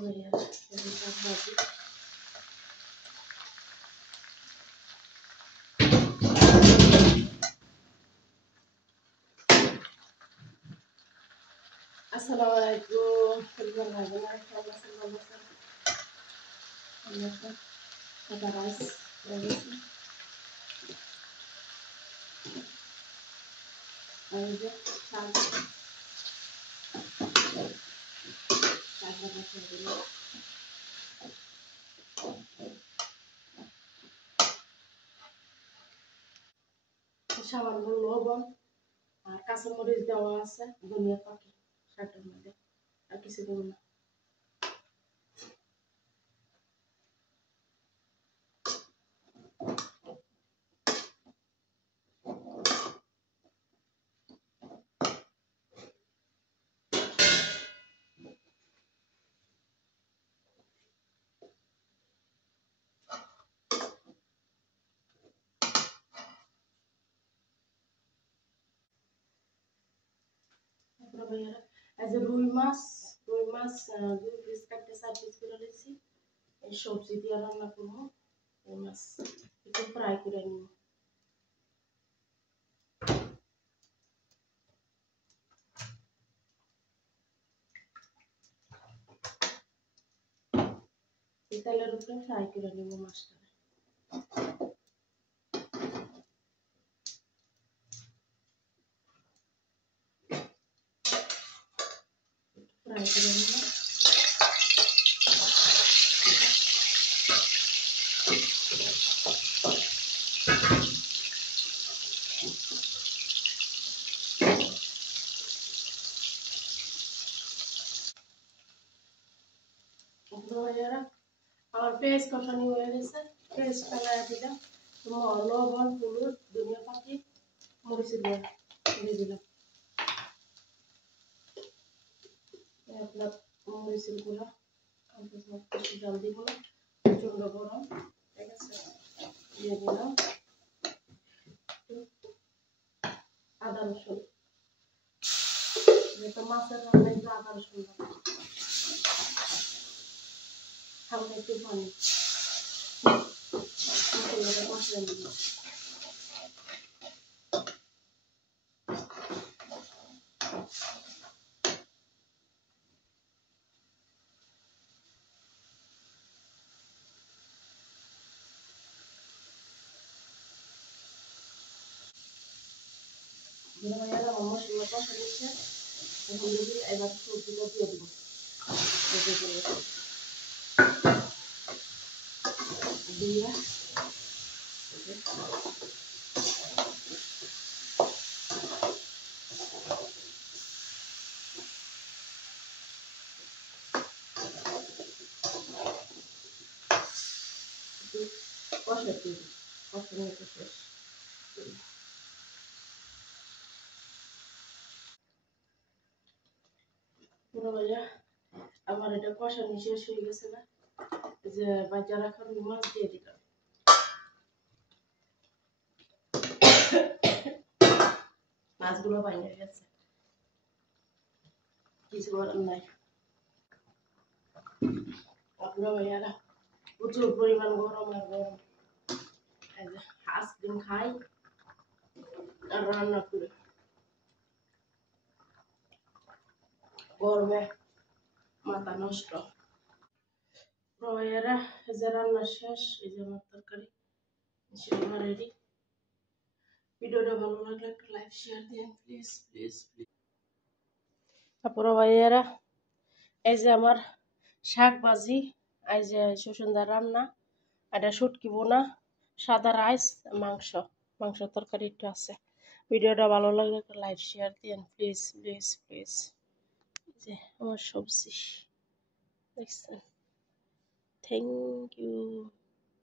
Assalamualaikum. Ada rice. Ayo শাক রান্না করে দিল। সামান্য লবণ আর কাঁচামরিচ দেওয়া আছে, ধনিয়া পাতা শাকের মধ্যে, আর কিছু দেবো না। এই যে রুই মাছ 2 পিস কাটতে 4 পিস করে নিয়েছি। এই সবজি দিয়ে রান্না করবো। এই মাছ একটু ফ্রাই করে নিব। এই তেলের উপরে ফ্রাই করে নিব মাছটা। ফ্রাই করে নিব। আমার পেঁয়াজ কষানি হয়ে গেছে। পেঁয়াজ ফেলায় দিলাম, লবণ, হলুদ, ধনিয়া পাতা, মরিচ দিয়ে দিলাম। আপনার মরিচের গুঁড়া বেশি জল দিব না, প্রচন্ড গরম। ঠিক আছে, দিয়ে দিলাম আদা রসুন। যেহেতু মাছের রান্নায় আদা রসুন হালকা একটু পানি মশলাটা কষিয়ে নিব। মশলা কষা দিচ্ছে, এখন যদি এবার সবজিটা দিয়ে দিব। দিয়ে কষা দিব। কষানো শেষ। আমার এটা কষানো শেষ হয়ে গেছে না, যে বাজার রাখা রুই মাছ দিয়ে দিলাম। মাছগুলো বাইরে গেছে, কিছু করার নাই। আপনারা ভাইয়ারা প্রচুর পরিমাণ গরম আর গরম। আইসক্রিম খাই আর রান্না করে গরমে মাথা নষ্ট। ভাইয়ারা এই যে রান্না শেষ, এই যে আমার তরকারি রেডি। ভিডিওটা ভালো লাগলে একটা লাইক শেয়ার দিন প্লিজ প্লিজ প্লিজ। তারপরে ভাইয়ারা এই যে আমার শাক ভাজি, এই যে সুসুন্দর রান্না, এটা শুটকি বোনা, সাদা রাইস, মাংস তরকারি একটু আছে। ভিডিওটা ভালো লাগলে একটা লাইক শেয়ার দিন প্লিজ প্লিজ প্লিজ। যে আমার সবজি দেখছেন, থ্যাংক ইউ।